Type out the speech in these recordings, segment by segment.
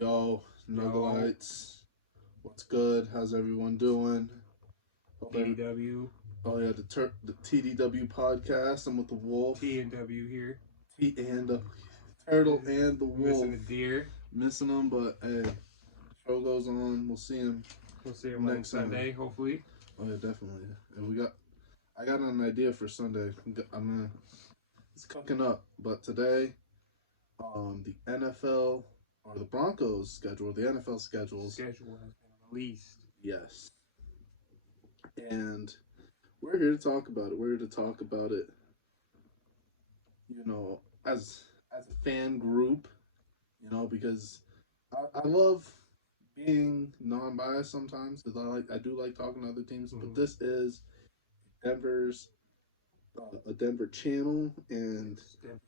Yo, Yo, Nuggalites, what's good? How's everyone doing? Hope every, DDW, oh yeah, the TDW podcast. I'm with the Wolf, T and W here. T and the Turtle and the Missing Wolf. the deer. Missing them, but hey, show goes on. We'll see him We'll see him on next time. Sunday, hopefully. Oh yeah, definitely. And I got an idea for Sunday. It's cooking up, but today, the NFL or the Broncos schedule, the NFL schedules. Schedule has been released. Yes, and we're here to talk about it. We're here to talk about it, as a fan group, because I love being non-biased sometimes because I do like talking to other teams, but Mm-hmm. this is Denver's a Denver channel, and Yes, Denver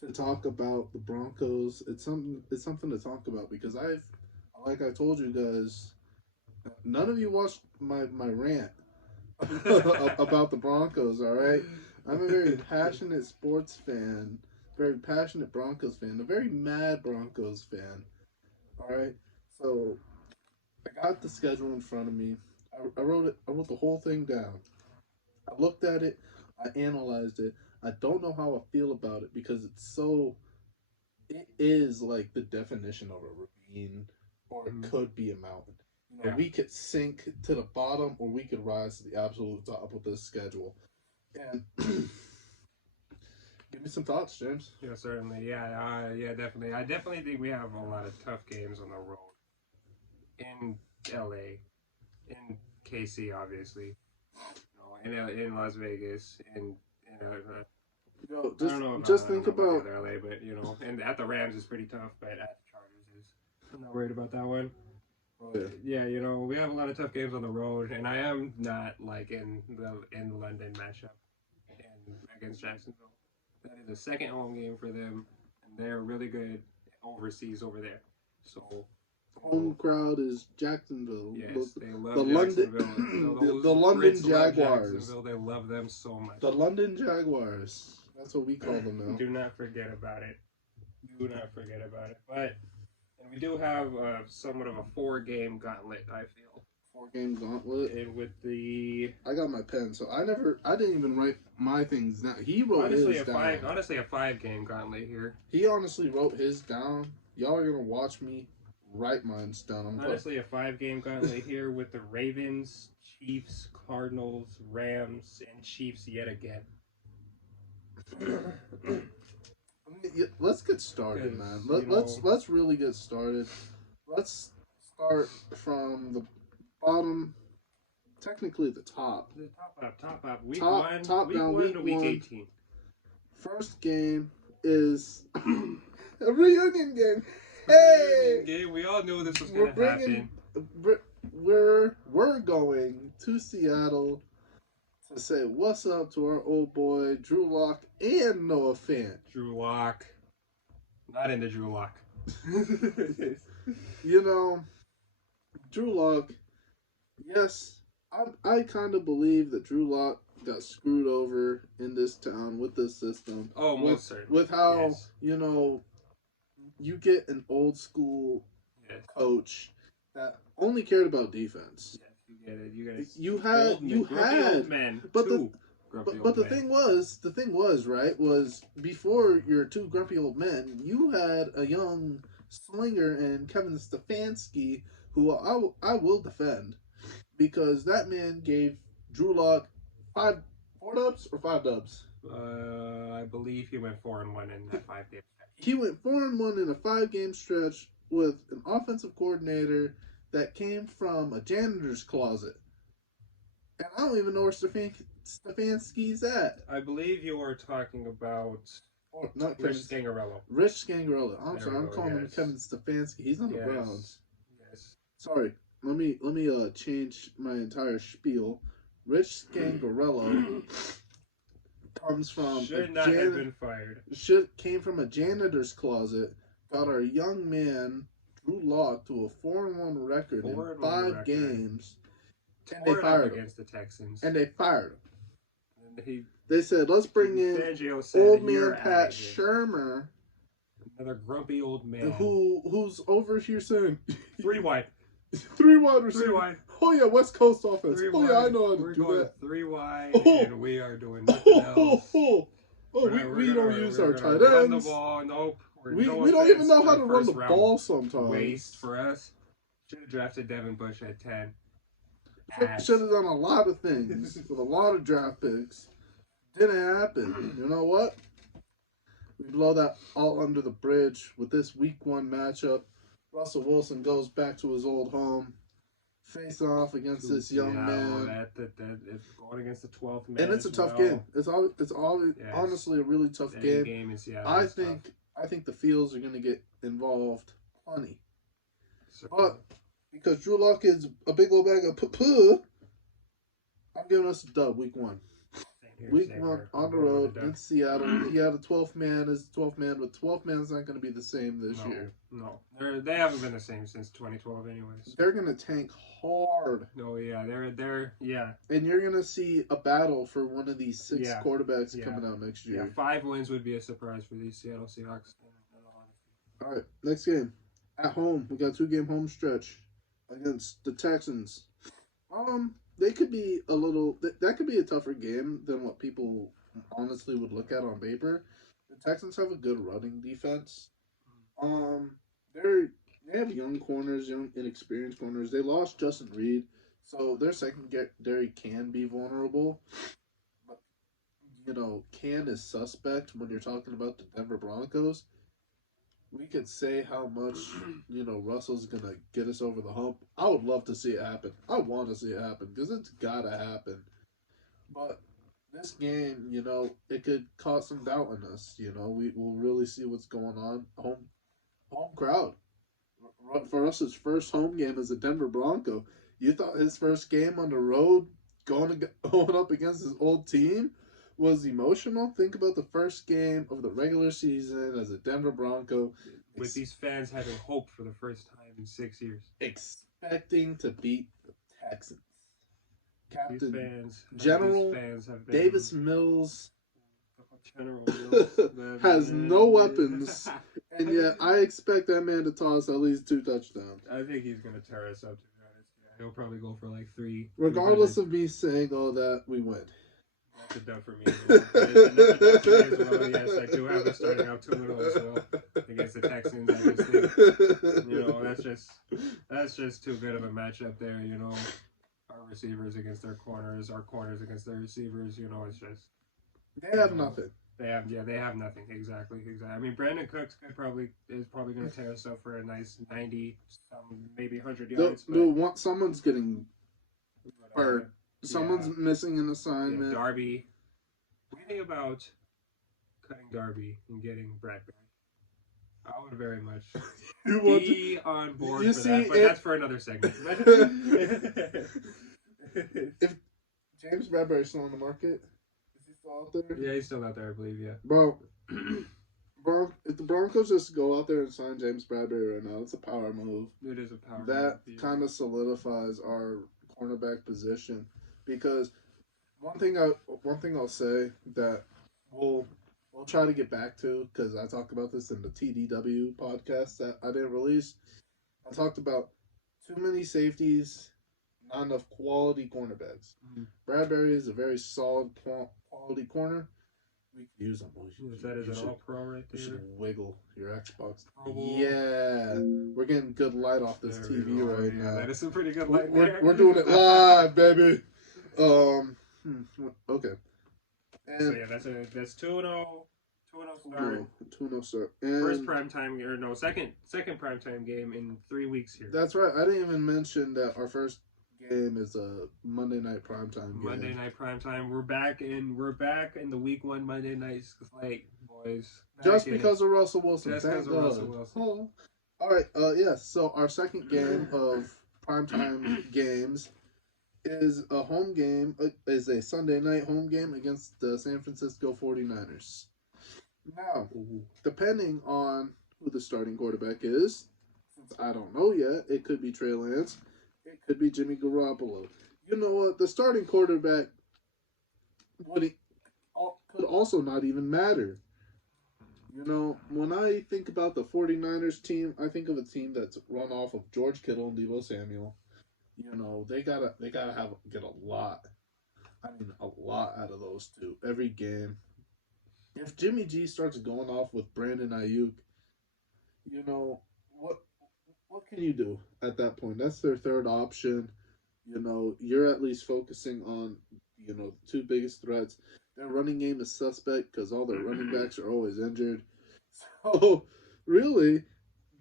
to sports. talk about the Broncos, it's something to talk about because like I told you guys, none of you watched my rant about the Broncos, all right? I'm a very passionate sports fan, very passionate Broncos fan, a very mad Broncos fan, all right? So I got the schedule in front of me. I wrote it. I wrote the whole thing down. I looked at it. I analyzed it. I don't know how I feel about it because it is like the definition of a ravine, or it Mhm. could be a mountain. Yeah, We could sink to the bottom, or we could rise to the absolute top with this schedule. And give me some thoughts, James. yeah, certainly. Yeah, definitely. I definitely think we have a lot of tough games on the road in LA, in KC, obviously, in Las Vegas, in Yo, I don't know just I don't think know about the about. other LA, but and at the Rams is pretty tough, but at the Chargers is. I'm not worried about that one. Oh But yeah, yeah, we have a lot of tough games on the road, and I am not like in the London matchup and against Jacksonville. That is a second home game for them, and they're really good overseas over there. So, home crowd is Jacksonville. yes, they The love London, Jacksonville. the Those London Brits love Jaguars. Jacksonville. They love them so much. The London Jaguars. That's what we call them now. Do not forget about it. Do not forget about it. And we do have somewhat of a four-game gauntlet. I feel, 4 game gauntlet. and with the I got my pen, so I didn't even write my things down. He wrote his down. honestly a five-game gauntlet here. He honestly wrote his down. Y'all are gonna watch me write mine down. Honestly, a five-game gauntlet here with the Ravens, Chiefs, Cardinals, Rams, and Chiefs yet again. Let's get started, man. Because Let's really get started. Let's start from the bottom, technically the top. the top up. Week Top one, top week down. one to week Week 18. First game is a reunion game. Hey, Reunion game. We all knew this was we're gonna bringing. happen. We're going to Seattle to say what's up to our old boy Drew Lock and Noah Fant. Drew Lock, not into Drew Lock. You know, Drew Lock. Yes, I kind of believe that Drew Lock got screwed over in this town with this system. Oh, most certainly. With how Yes. you get an old school Yes. coach that only cared about defense. Yes, you get it. You get it. You had, old men. but Two grumpy but old the men. thing was right was before your two grumpy old men, you had a young slinger and Kevin Stefanski, who I will defend because that man gave Drew Lock 4 dubs or 5 dubs. I believe he went 4-1 in that 5 game stretch. He went 4-1 in a 5 game stretch with an offensive coordinator that came from a janitor's closet. And I don't even know where Stefanski's at. I believe you are talking about Or not Rich Kevin. Scangarello. Rich Scangarello. I'm There sorry, we I'm go, calling him yes. Kevin Stefanski. He's on the Yes. Browns. Yes. Sorry. Let me change my entire spiel. Rich Scangarello comes from Should not have been fired. came from a janitor's closet, got our young man Drew Lock to a 4-1 record in 4-1 5 record. games, and Tore they it up fired him. against the Texans. And they fired him. And he They said, let's bring in Fangio said, old "You're man Pat out of here." Shermer Another grumpy old man. Who's over here saying 3 wide. 3 wide 3 receiver. wide. Oh yeah, West Coast offense. 3 Oh wide. yeah, I know how to We're do going that. 3 wide, Oh, and we are doing oh, nothing oh, else. oh. Oh, we don't use our We're gonna tight run the ends. ball. Nope. We're no We don't even offense. know how They're to a run the first round ball sometimes. waste for us. Should have drafted Devin Bush at 10. Should Ass. have done a lot of things with a lot of draft picks. Didn't happen. You know what? We blow that all under the bridge with this week 1 matchup. Russell Wilson goes back to his old home, face off against To this young Seattle. man. That is going against the 12th man. And it's a as tough well. game. It's all Yes. honestly a really tough Any game. in Seattle I is think tough. I think the fields are going to get involved plenty. Certainly. But because Drew Lock is a big old bag of poo, I'm giving us a dub week 1. Week 1 on the road in Seattle. He had a 12th man as 12th man, but 12th man's not going to be the same this year. No, they haven't been the same since 2012, anyways. They're going to tank hard. No, yeah, they're yeah. And you're going to see a battle for one of these 6 Yeah. quarterbacks Yeah. coming out next Yeah, year. 5 wins would be a surprise for these Seattle Seahawks. All right, next game. At home, we got a 2-game home stretch against the Texans. They could be a little. That could be a tougher game than what people honestly would look at on paper. The Texans have a good running defense. They have young corners, young inexperienced corners. They lost Justin Reed, so their secondary can be vulnerable. But can is suspect when you're talking about the Denver Broncos. We could say how much Russell's gonna get us over the hump. I would love to see it happen. I want to see it happen because it's gotta happen. But this game, it could cause some doubt in us. We will really see what's going on. Home crowd for us. His first home game as a Denver Bronco. You thought his first game on the road, going up against his old team, was emotional. Think about the first game of the regular season as a Denver Bronco. With these fans having hope for the first time in 6 years. Expecting to beat the Texans. Captain These fans have been, Davis Mills General Mills has no weapons, and yet I expect that man to toss at least 2 touchdowns. I think he's going to tear us up, to be honest. He'll probably go for like 3. Regardless of me saying all that, we win. That's a dub for me. Another dub for me as well. Yes, I do have us starting out 2-0 as well against the Texans. I just think, that's just too good of a matchup there. Our receivers against our corners against their receivers. It's just they have nothing. They have nothing. Exactly. I mean, Brandon Cooks is probably going to tear us up for a nice 90, maybe 100 yards. Someone's getting hurt. Someone's missing an assignment. Yeah, Darby. What do you think about cutting Darby and getting Bradbury? I would very much be on board for that, but that's for another segment. If James Bradbury's still on the market, is he still out there? Yeah, he's still out there, I believe, yeah. Bro, if the Broncos just go out there and sign James Bradbury right now, it's a power move. It is a power move. That kind of solidifies our cornerback position. Because one thing I'll say that we'll try to get back to, because I talked about this in the TDW podcast that I didn't release. I talked about too many safeties, not enough quality cornerbacks. Mm-hmm. Bradbury is a very solid quality corner. We could use him. That is an all-pro right there. You should wiggle your Xbox. Yeah, we're getting good light off this TV right now. That is some pretty good light. We're doing it live, baby. Okay. And so yeah, that's 2-0 start. 2-0 start. And first primetime, or no, second primetime game in 3 weeks here. That's right. I didn't even mention that our first game is a Monday night primetime game. Monday night primetime. We're back in the week 1 Monday night slate, boys. Just because of Russell Wilson. Just because of Russell Wilson. Oh. All right. Yes. So our second game of primetime games is a home game. Is a Sunday night home game against the San Francisco 49ers. Now, depending on who the starting quarterback is, since I don't know yet, it could be Trey Lance, it could be Jimmy Garoppolo. You know what? The starting quarterback could also not even matter. When I think about the 49ers team, I think of a team that's run off of George Kittle and Deebo Samuel. They gotta get a lot. I mean, a lot out of those two every game. If Jimmy G starts going off with Brandon Ayuk, you know what what can you do at that point? That's their third option. You're at least focusing on the two biggest threats. Their running game is suspect because all their running backs are always injured. So really,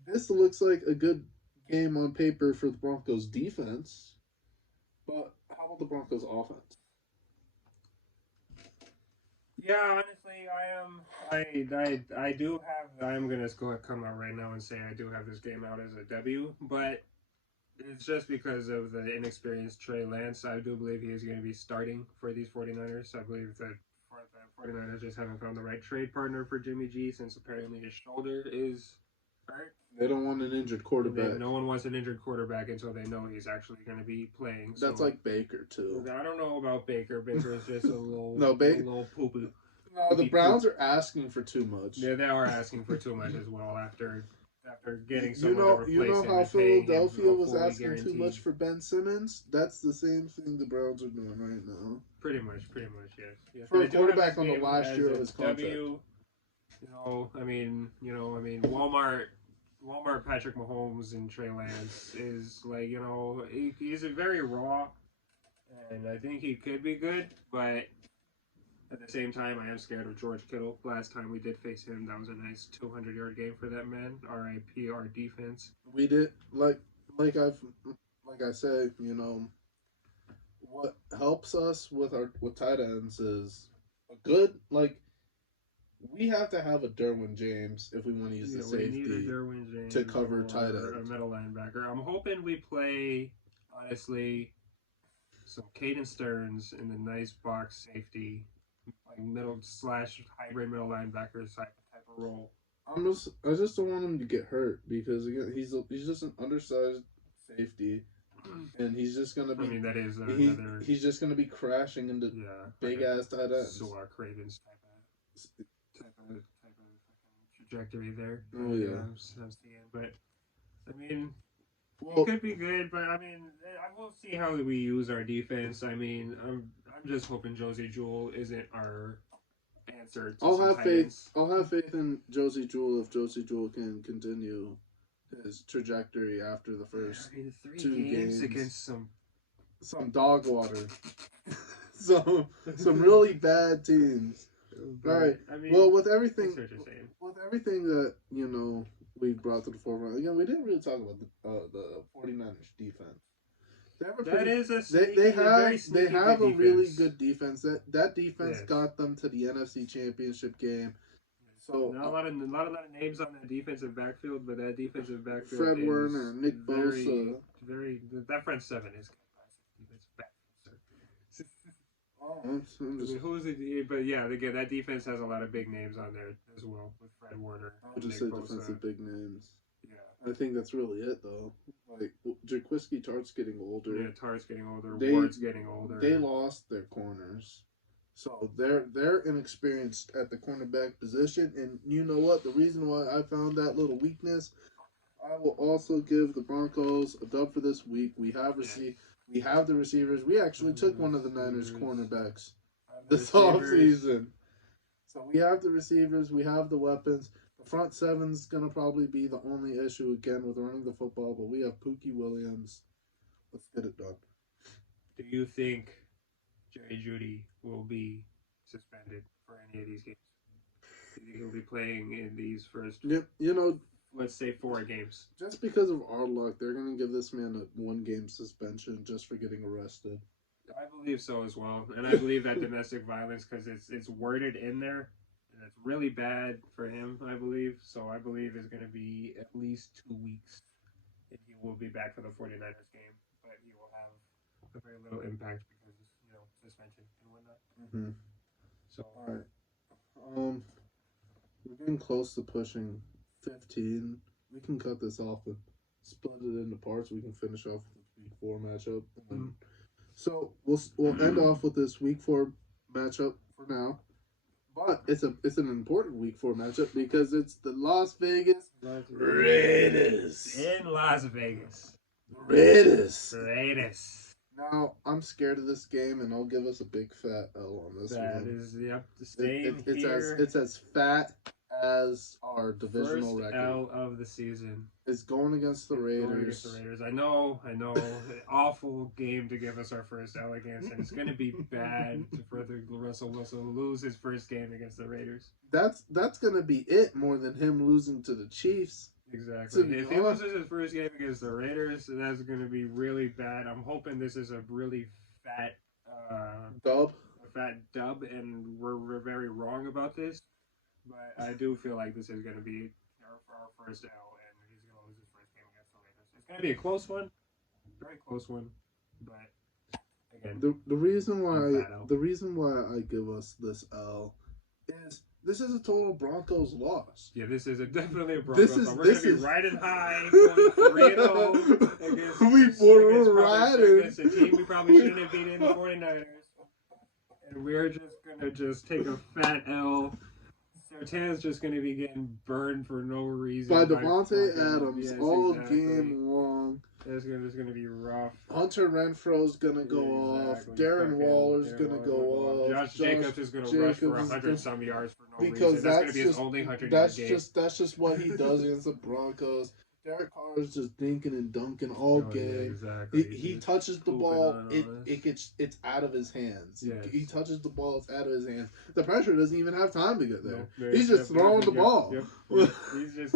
this looks like a good game on paper for the Broncos defense. But how about the Broncos offense? Yeah, honestly, I am. I do have. I'm gonna go come out right now and say I do have this game out as a W, but it's just because of the inexperienced Trey Lance. I do believe he is going to be starting for these 49ers. I believe that the 49ers just haven't found the right trade partner for Jimmy G since apparently his shoulder is hurt. They don't want an injured And they, quarterback. no one wants an injured quarterback until they know he's actually going to be playing. That's So like Baker too. I don't know about Baker. Baker is just No, a little poopy. no, the Poopy poop. Browns are asking for too much. Yeah, they are asking for too much as well after getting You someone to know, you replace know him how and paying him Philadelphia a was fully asking too much guaranteed. for Ben Simmons. That's the same thing the Browns are doing right now Pretty much, yes. Yes, for but a I do have this quarterback on the game last as year a of his contract. W. Walmart Patrick Mahomes and Trey Lance is like, he's a very raw, and I think he could be good, but at the same time, I am scared of George Kittle. Last time we did face him, that was a nice 200-yard game for that man. RIP our defense. We did like I've like I said, what helps us with tight ends is a good we have to have a Derwin James if we want to use the Yeah, we need a safety Derwin to James cover tight or a end. middle linebacker. I'm hoping we play, honestly, some Caden Stearns in the nice box safety, like middle slash hybrid middle linebacker type of role. I just don't want him to get hurt because again he's just an undersized safety and he's just gonna I be mean, that is he another, he's just gonna be crashing into yeah, like big a ass tight ends. Soar Cravens type of trajectory there. Oh yeah. I'm seeing, but I mean, he Well, could be good, but I mean, I will see how we use our defense. I mean, I'm just hoping Josie Jewell isn't our answer to I'll some have tight faith. ends. I'll have faith in Josie Jewell if Josie Jewell can continue his trajectory after the first I mean, three two games games. against some. Some dog water. some really bad teams. All right. But I mean, Well, I see what you're saying. with everything that we've brought to the forefront, again, we didn't really talk about the 49ers defense. They have a That pretty. is a They sneaky, they a very have they sneaky have good a really defense. good defense. That defense Yes. got them to the NFC Championship game. So Not a lot of names on that defensive backfield, but that defensive backfield Fred is Warner, Nick very, Bosa. very. That front seven is defensive backfield, sir. Oh, I mean, who's it? But yeah, again, that defense has a lot of big names on there as well, with Fred Warner, I would just Nick say Bosa. defensive big names. Yeah, I think that's really it, though. Like Jaquiski Tart's getting older. yeah. Tart's getting older. They Ward's getting older. they lost their corners, so they're inexperienced at the cornerback position. And you know what? The reason why I found that little weakness, I will also give the Broncos a dub for this week. Yeah. We have the receivers. We actually took one of the Niners cornerbacks The this receivers. offseason. So we have the receivers, we have the weapons. The front seven's gonna probably be the only issue again with running the football, but we have Pookie Williams. Let's get it done. Do you think Jerry Judy will be suspended for any of these games? Do you think he'll be playing in these first, let's say, 4 games? Just because of our luck, they're gonna give this man a 1 game suspension just for getting arrested. I believe so as well, and I believe that domestic violence because it's worded in there, and it's really bad for him. I believe so. I believe it's going to be at least 2 weeks, and he will be back for the 49ers game, but he will have a very little impact because suspension and whatnot. Mm-hmm. So All right. We're getting close to pushing 15. We can cut this off and split it into parts. We can finish off with the week 4 matchup. So we'll end off with this week 4 matchup for now. But it's an important week 4 matchup because it's the Las Vegas Las Raiders. In Las Vegas. Raiders. Raiders. Now I'm scared of this game, and I'll give us a big fat L on this That one. is the same It's here. it's as fat as our divisional First record. L of the season. It's going against the Raiders. Going against the Raiders. I know. Awful game to give us our first L against, and it's going to be bad for the Russell Wilson lose his first game against the Raiders. That's going to be it more than him losing to the Chiefs. Exactly. If he loses his first game against the Raiders, that's going to be really bad. I'm hoping this is a really fat dub. A fat dub, and we're very wrong about this. But I do feel like this is going to be our first L, and he's going to lose his first game against the Raiders. It's going to be a close one, very close one. But again, the reason why I give us this L is this is a total Broncos loss. Yeah, this is definitely a Broncos loss. We're going to be riding high, going 3-0 against a team we probably shouldn't have beaten, the 49ers. And we're just going to take a fat L. Sertan's just going to be getting burned for no reason. By Devontae Adams all game long. It's going to be rough. Hunter Renfro's going to go off. Darren Waller's going to go off. Josh Jacobs is going to rush for 100-some yards for no reason. That's going to be his only 100-yard game. That's just what he does against the Broncos. Derek Carr is just dinking and dunking all game. Yeah, exactly. He touches the ball, it's out of his hands. Yes. He touches the ball, it's out of his hands. The pressure doesn't even have time to get there. No, he's just throwing the ball. Yep. He's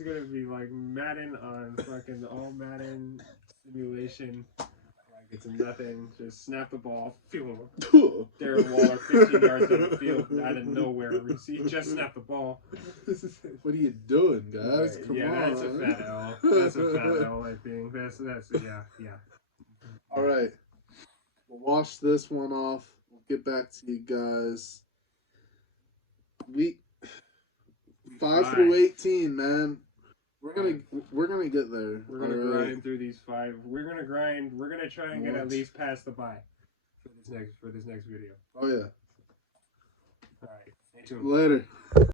gonna be like Madden on fucking all Madden simulation. Like it's nothing. Just snap the ball, feel Darren Waller 15 yards down the field out of nowhere. He just snapped the ball. What are you doing, guys? Right. Come on. That's a fat L. That's a fat L, I think. That's yeah. All right. We'll wash this one off. We'll get back to you guys. Week 5 through 18, man. We're gonna get there. We're gonna grind through these 5. We're gonna grind. We're gonna try and get at least past the bye for this next video. Oh yeah. All right. Stay tuned. Later.